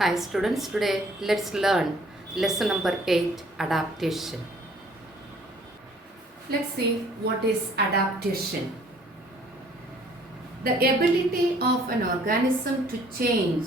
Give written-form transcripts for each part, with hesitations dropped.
Hi students, today let's learn lesson number 8, adaptation. Let's see what is adaptation. The ability of an organism to change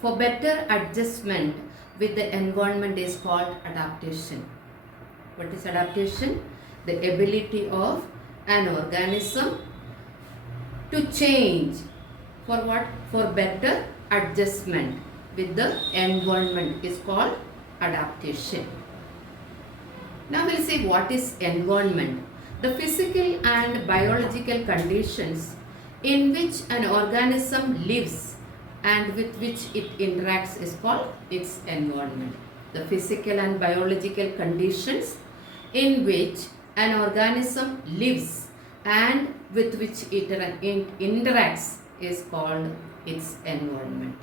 for better adjustment with the environment is called adaptation. What is adaptation? The ability of an organism to change for what? For better adjustment with the environment is called adaptation. Now we'll see what is environment. The physical and biological conditions in which an organism lives and with which it interacts is called its environment. The physical and biological conditions in which an organism lives and with which it interacts is called its environment.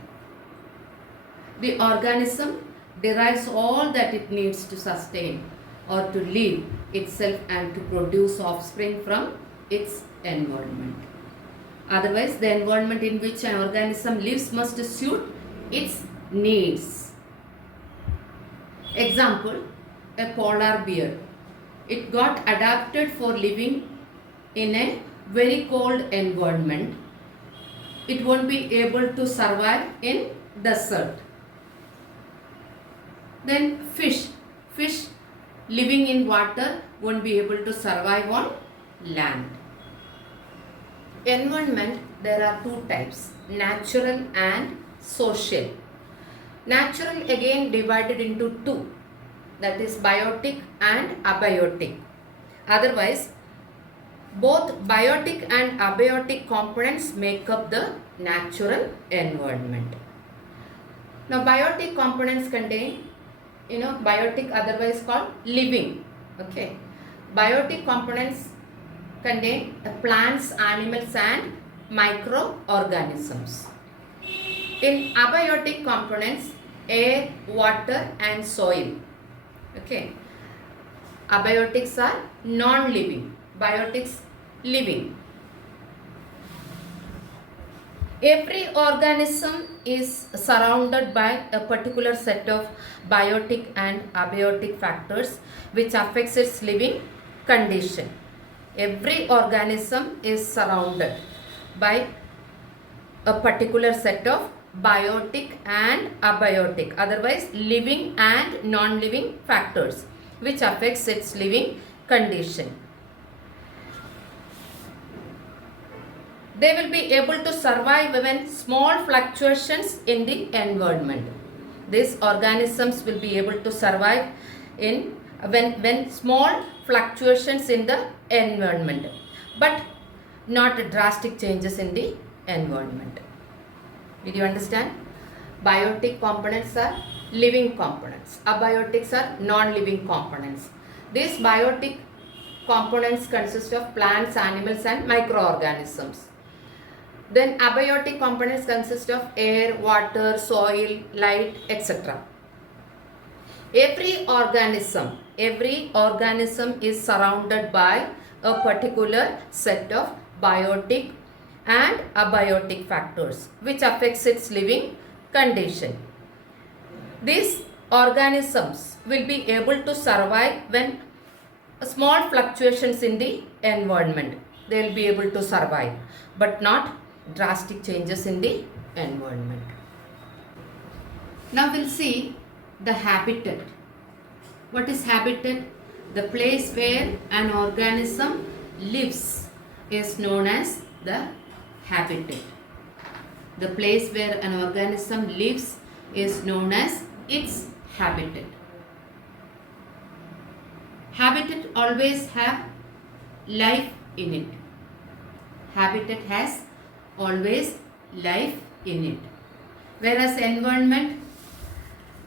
The organism derives all that it needs to sustain or to live itself and to produce offspring from its environment. Otherwise, the environment in which an organism lives must suit its needs. Example, a polar bear. It got adapted for living in a very cold environment. It won't be able to survive in desert. Then fish living in water won't be able to survive on land. Environment, there are two types, natural and social. Natural again divided into two, that is biotic and abiotic. Otherwise, both biotic and abiotic components make up the natural environment. Now biotic components contain biotic, otherwise called living. Okay, biotic components contain plants, animals and microorganisms. In abiotic components, air, water and soil. Okay, abiotics are non-living, biotics living. Every organism is surrounded by a particular set of biotic and abiotic factors which affects its living condition. Every organism is surrounded by a particular set of biotic and abiotic, otherwise living and non-living factors which affects its living condition. They will be able to survive when small fluctuations in the environment. These organisms will be able to survive in when small fluctuations in the environment, but not drastic changes in the environment. Did you understand? Biotic components are living components. Abiotics are non-living components. These biotic components consist of plants, animals and microorganisms. Then abiotic components consist of air, water, soil, light, etc. Every organism is surrounded by a particular set of biotic and abiotic factors which affects its living condition. These organisms will be able to survive when small fluctuations in the environment. They will be able to survive, but not drastic changes in the environment. Now we'll see the habitat. What is habitat? The place where an organism lives is known as the habitat. The place where an organism lives is known as its habitat. Habitat always have life in it. Habitat has always life in it. Whereas environment,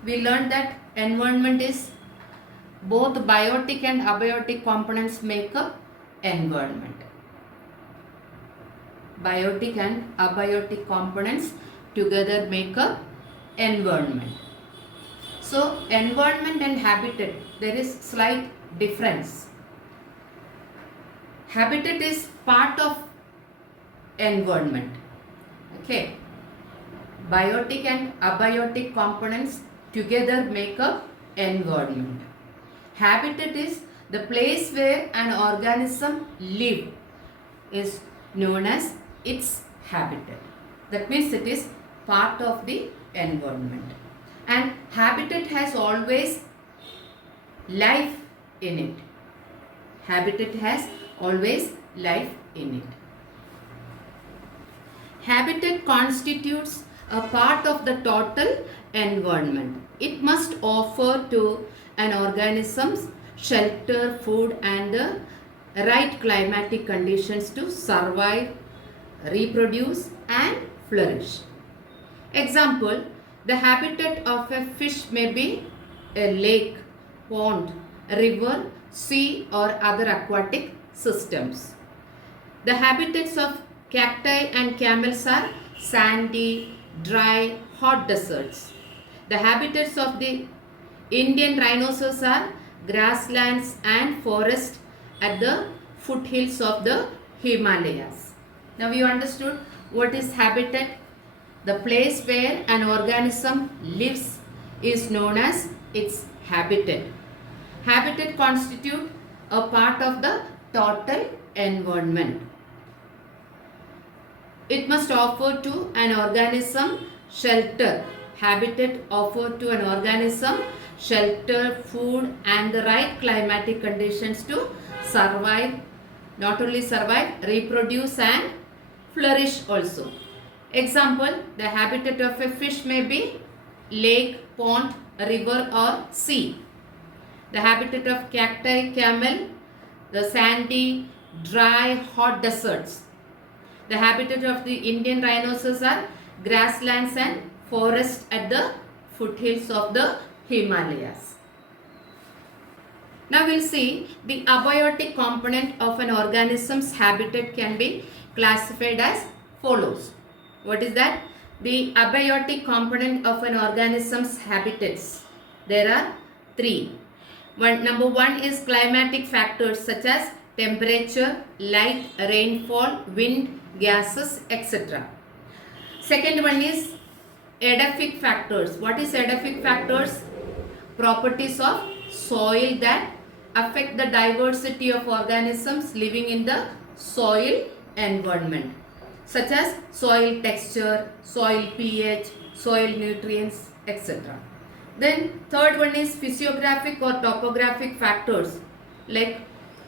we learned that environment is both biotic and abiotic components make up environment. Biotic and abiotic components together make up environment. So environment and habitat, there is slight difference. Habitat is part of environment. Okay, Biotic and abiotic components together make up environment. Habitat is the place where an organism lives is known as its habitat. That means it is part of the environment. And habitat has always life in it. Habitat has always life in it. Habitat constitutes a part of the total environment. It must offer to an organism's shelter, food and the right climatic conditions to survive, reproduce and flourish. Example, the habitat of a fish may be a lake, pond, river, sea or other aquatic systems. The habitats of cacti and camels are sandy, dry, hot deserts. The habitats of the Indian rhinoceros are grasslands and forests at the foothills of the Himalayas. Now you understood what is habitat? The place where an organism lives is known as its habitat. Habitat constitute a part of the total environment. It must offer to an organism shelter. Habitat offer to an organism shelter, food and the right climatic conditions to survive, not only survive, reproduce and flourish also. Example, the habitat of a fish may be lake, pond, river or sea. The habitat of cacti, camel, the sandy, dry, hot deserts. The habitat of the Indian rhinoceros are grasslands and forests at the foothills of the Himalayas. Now we'll see the abiotic component of an organism's habitat can be classified as follows. What is that? The abiotic component of an organism's habitats. There are three. Number one is climatic factors such as temperature, light, rainfall, wind, gases, etc. Second one is edaphic factors. What is edaphic factors? Properties of soil that affect the diversity of organisms living in the soil environment, such as soil texture, soil pH, soil nutrients, etc. Then third one is physiographic or topographic factors like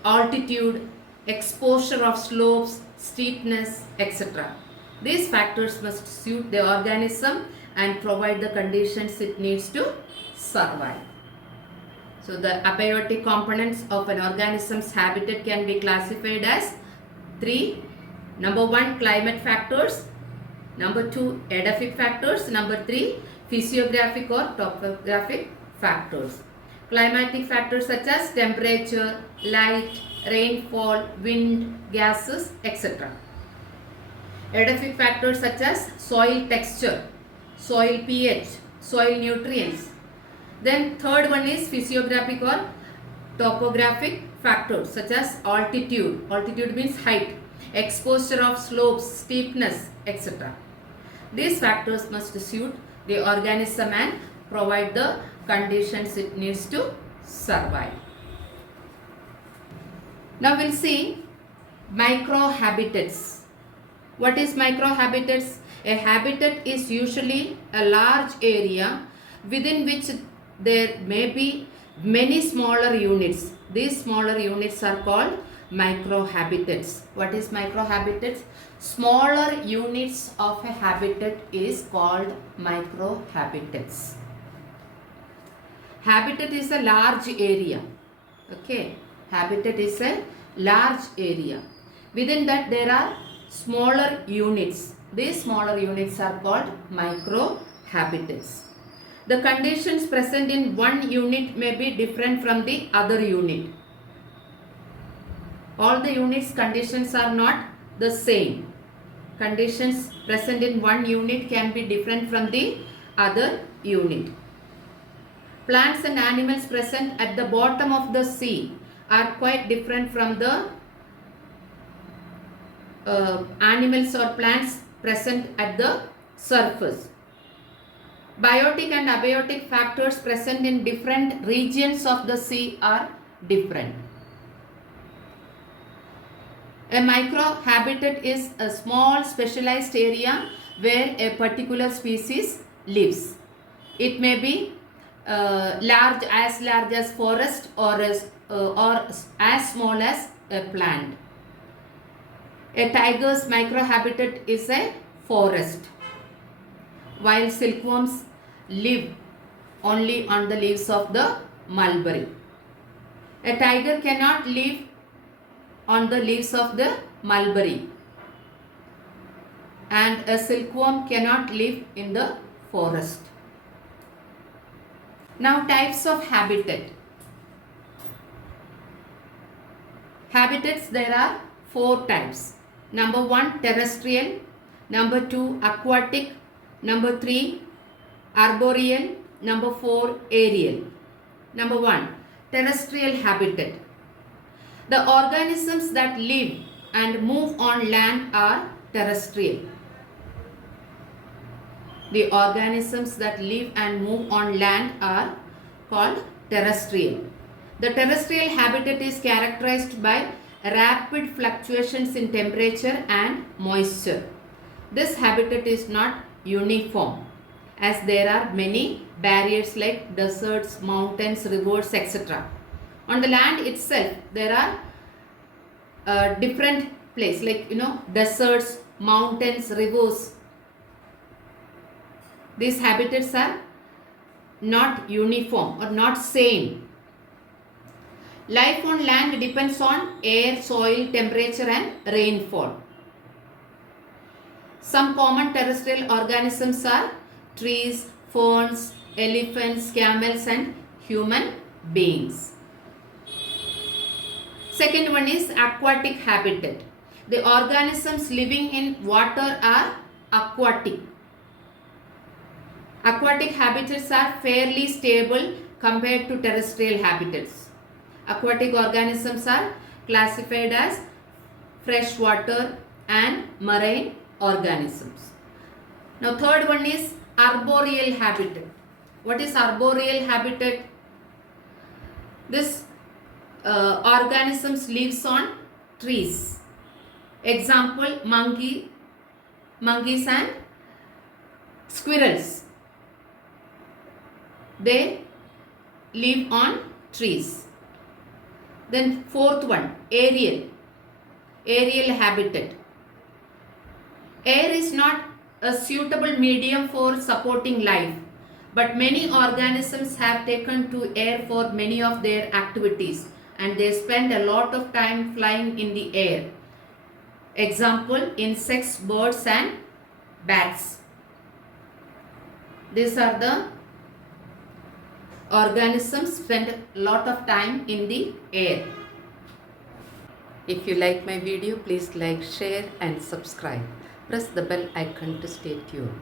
altitude, exposure of slopes, steepness, etc. These factors must suit the organism and provide the conditions it needs to survive. So the abiotic components of an organism's habitat can be classified as three. Number one, climate factors. Number two, edaphic factors. Number three, physiographic or topographic factors. Climatic factors such as temperature, light, rainfall, wind, gases, etc. Edaphic factors such as soil texture, soil pH, soil nutrients. Then third one is physiographic or topographic factors such as altitude. Altitude means height, exposure of slopes, steepness, etc. These factors must suit the organism and provide the conditions it needs to survive. Now we'll see microhabitats. What is microhabitats? A habitat is usually a large area within which there may be many smaller units. These smaller units are called microhabitats. What is microhabitats? Smaller units of a habitat is called microhabitats. Habitat is a large area. Okay. Habitat is a large area. Within that there are smaller units. These smaller units are called microhabitats. The conditions present in one unit may be different from the other unit. All the units' conditions are not the same. Conditions present in one unit can be different from the other unit. Plants and animals present at the bottom of the sea are quite different from the animals or plants present at the surface. Biotic and abiotic factors present in different regions of the sea are different. A microhabitat is a small specialized area where a particular species lives. It may be large as forest or as small as a plant. A tiger's microhabitat is a forest, while silkworms live only on the leaves of the mulberry. A tiger cannot live on the leaves of the mulberry, and a silkworm cannot live in the forest. Now, types of habitat. Habitats, there are 4 types. Number 1, terrestrial. Number 2, aquatic. Number 3, arboreal. Number 4, aerial. Number 1, terrestrial habitat. The organisms that live and move on land are terrestrial. The organisms that live and move on land are called terrestrial. The terrestrial habitat is characterized by rapid fluctuations in temperature and moisture. This habitat is not uniform, as there are many barriers like deserts, mountains, rivers, etc. On the land itself, there are different places like deserts, mountains, rivers. These habitats are not uniform or not same. Life on land depends on air, soil, temperature and rainfall. Some common terrestrial organisms are trees, ferns, elephants, camels and human beings. Second one is aquatic habitat. The organisms living in water are aquatic. Aquatic habitats are fairly stable compared to terrestrial habitats. Aquatic organisms are classified as freshwater and marine organisms. Now, third one is arboreal habitat. What is arboreal habitat? This organisms lives on trees. Example, monkeys and squirrels. They live on trees. Then fourth one, aerial habitat. Air is not a suitable medium for supporting life, but many organisms have taken to air for many of their activities and they spend a lot of time flying in the air. Example, insects, birds and bats. These are the organisms spend a lot of time in the air. If you like my video, please like, share and subscribe. Press the bell icon to stay tuned.